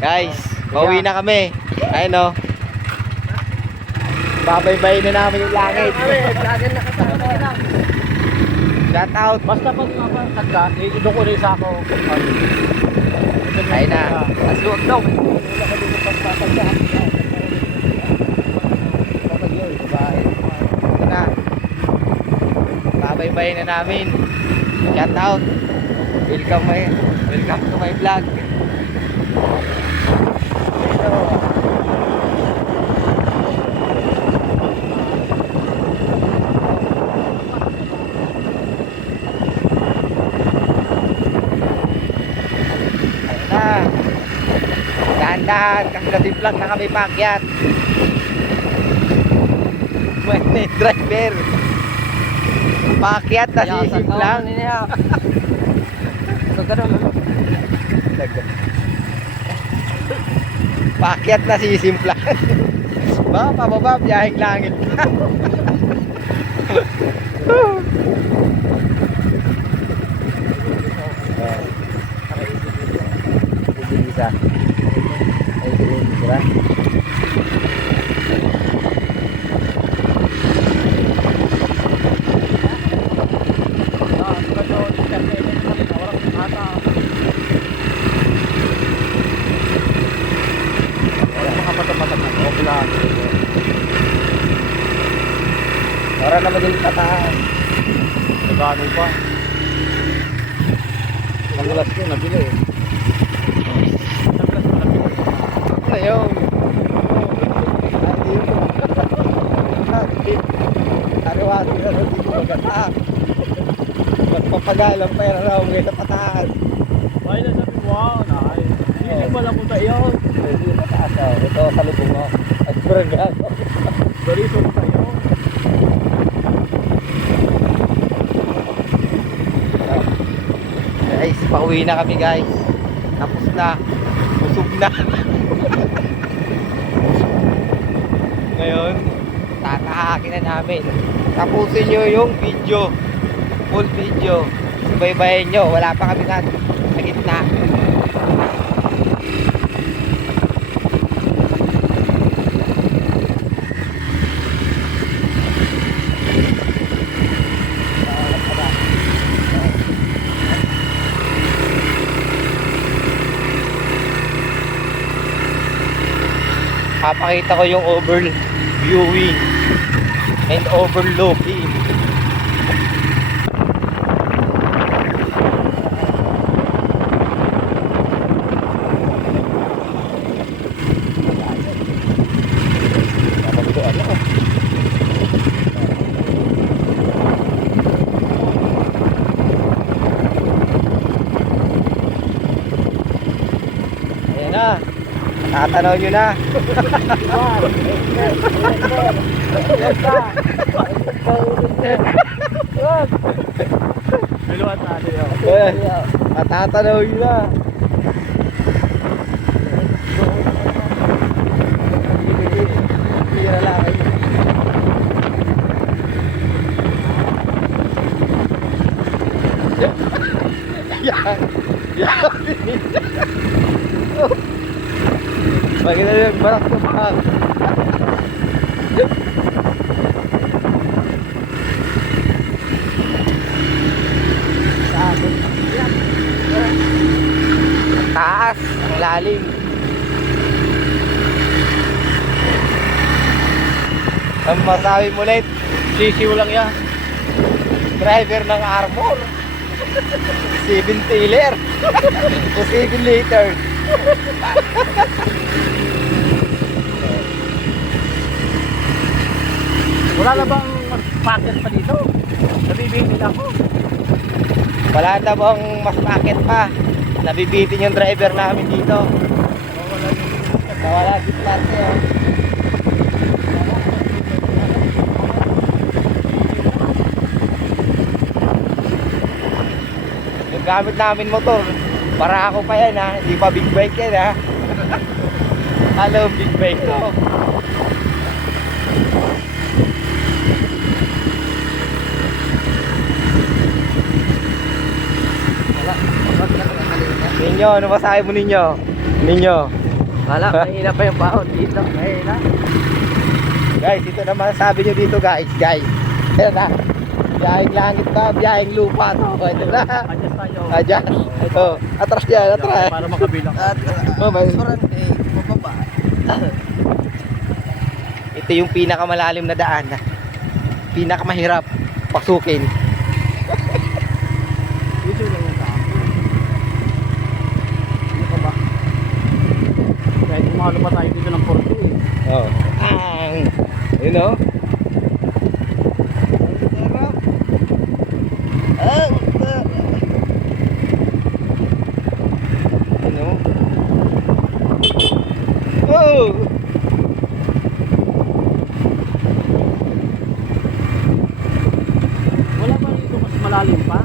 Guys, pauwi na kami. Ayun o. Babaybay na namin yung langit. Lagyan na kasama lang. Shout out. Basta pag mapagtagka, doon ko rin sa ako. Ayun na. Asuot daw. Ito na. Babaybay na namin. Shout out. Welcome to my vlog. Dahan-dahan kasi natimplang na kami paakyat. May driver paakyat na sisimplang. Paakyat na sisimplang. Baka pababa biyaheng langit. Isa. Ay, sira. Orang naman din tatahan. Nagano pa. Nagulas ko, nabili eh. Ayun. Araw-araw na rin dito maganda. Magpapagalang pa yan araw ngayon sa patahan. Ay, nasabi ko, wow, naay. Hindi mo lang punta yun. Hindi mataas oh. Ito sa lubong mo. At kurang Barito mo tayo. Guys, pauwi na kami guys. Tapos na. Busog na. Ngayon, tatahakin na namin. Tapusin nyo yung video. Full video. Subaybayin nyo. Wala pa kami sa gitna. Papakita ko yung overviewing and overlooking. Ayan na. Tatanaw nyo na. Biluan tayo yun. Matatanaw nyo na. Hindi na lang. Yan. Yan. Bakit na yung barak sa pang? Taas, ang lalim. Ang masabi mo ulit, Sisiw lang yan. driver ng Armor. 7-tailor. O 7-liter. Wala na bang packet pa dito? Nabibigil ako. Wala na bang mas packet pa? Nabibitin yung driver namin dito. Nawala si Plante oh. Yung gamit namin motor, para ako pa yan ha. Hindi pa big bike yan ha. Hello big bike to. Ninyo, ano masahe mo ninyo? Ninyo. Wala, mahina pa yung baon dito. Mahina. Guys, ito naman sabi nyo dito guys. Ayan na. Biyaheng langit na, biyaheng lupa to. Ito na. Adjust tayo. Adyan. Ito. Atras dyan, atras. Para makabilang. Oh, may... Mababa. Ito yung pinakamalalim na daan. Pinakamahirap pasukin. Dito lang yung tao. Ano ka ba? Kahit umalo pa tayo dito ng 40 eh. Oh. You know? You know? Oh! Wala ba dito mas malalim pa?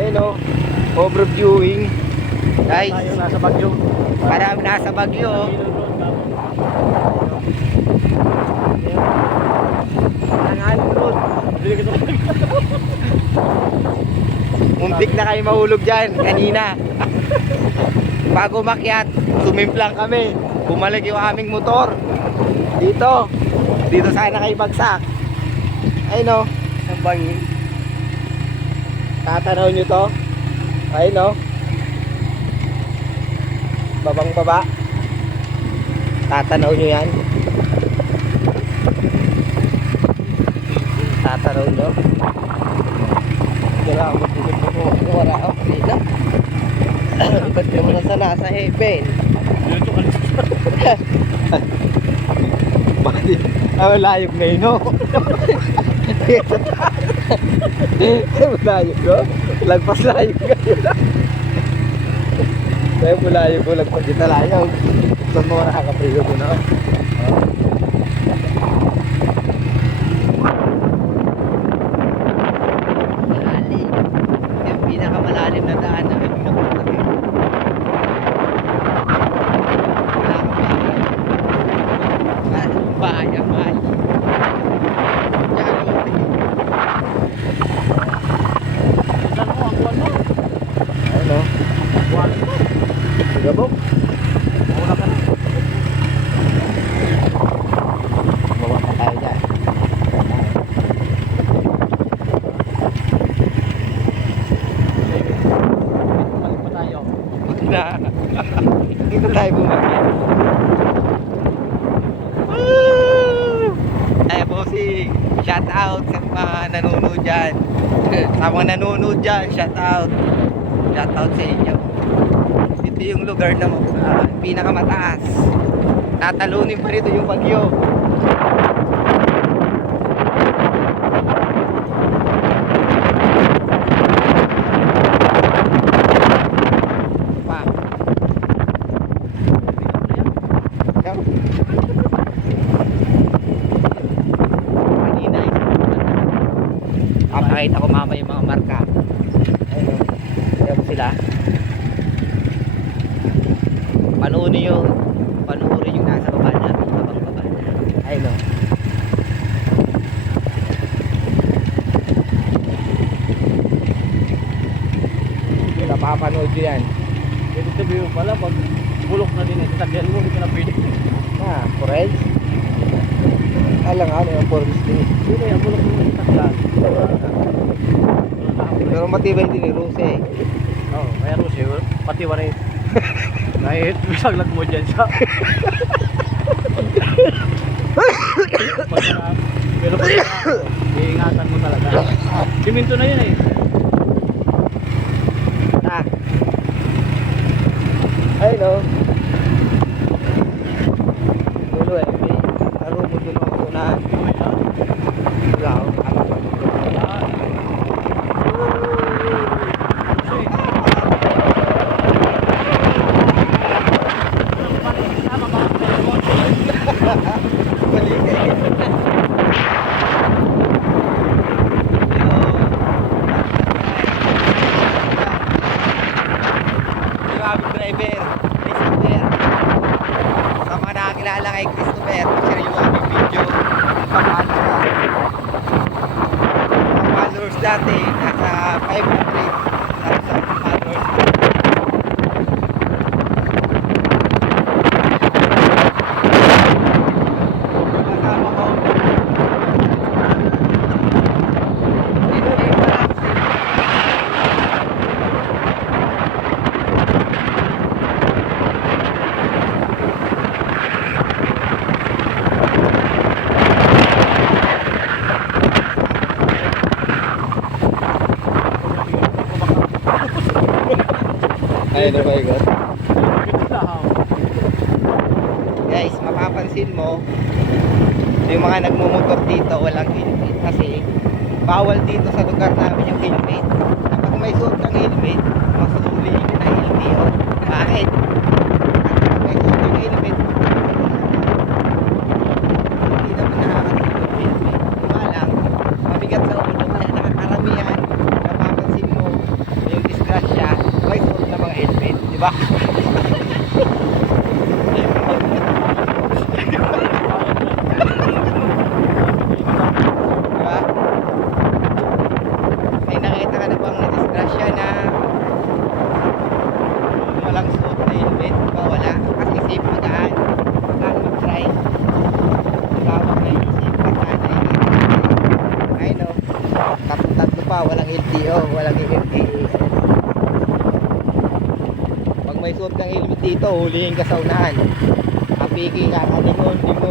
Ayun o. Overviewing. Guys, Tayo nasa Bagyo. parang nasa Bagyo. Nangaling road. Muntik na kayo mahulog dyan kanina. Bago makyat, sumimplang kami. Bumalik yung aming motor. Dito sana kayo bagsak. Ayun o. Ang bangin. Tatanaw nyo to. Ayun o. Babang baba. Tatanaw nyo yan. Tatanaw nyo. Wala ako magpulog mo. Wala ako. Dito. Ba't ka mo nasa heaven? Dito ka Bakit? Layog na yun, no? Layog ko? Lagpas layog ka yun. Kaya mo layog ko, lagpas kita layog. Saan mo nakakapriyo ko na? Malalim. Yung pinakamalalim na daan na kami napunta rin. Bahaya, mahal. Saan mo? Ang buwan mo? Ano? Buwan mo? Gabok? Wala ka na. Bawa na tayo dyan. Balik pa tayo. Dito tayo bumalik. Ay, bossing. Shout out sa mga nanonood dyan. Sa mga nanonood dyan, shout out. Shout out sa inyo. Ito yung lugar na pinakamataas. Tatalunin pa rito yung bagyo. Pa. Kanina papakita ko mama yung mga marka. Ayun o. Kaya mo sila. Panuorin yung nasa baba namin. Babang baba na. Ayun o. Napapanood nyo yan. Ibig sabihin mo pala, pag bulok na din ang sasakyan mo, hindi ka na pwede. Forage. Alang ano yung forage din. Sino yan? Bulok na yung sasakyan. Pero matibay din ni Rose eh. Oo, kaya Rose, pati waray. Kahit bisaglag mo dyan sa... Pero pag iingatan mo talaga. Siminto na yun eh. Ayun o. Dulo eh. May laro mo dun ako na. Wala ako. Mali eh. Yung aming driver, Christopher. Sa mga nakakilala kay Christopher, share yung aming video. Ang followers dati, nasa 500. Tapos ang Ayun na paikot. Lang. Guys, mapapansin mo, yung mga nagmumotor dito, walang helmet. Kasi, bawal dito sa lugar namin yung helmet. Kapag may suot ng helmet, masuli yun ng LTO. Bakit? Kasi kapag may suot ng helmet, hindi naman nakakasin yung helmet. Diba lang, mabigat sa ulo, kaya nakakaramihan, napapansin mo, yung disgrasya, may suot na mga helmet. Diba? Diba? May nakita ka na bang na-disgrasya na walang suot na helmet? Diba wala? Kasi safe magaan. Magaan mag-drive. Tawag na yung safe magaan na yun. I know. Tatlo pa, walang LTO, walang LTA. Pag may suot ng helmet dito, hulihin ka sa unahan. Kapiki ka, lingon, lingon.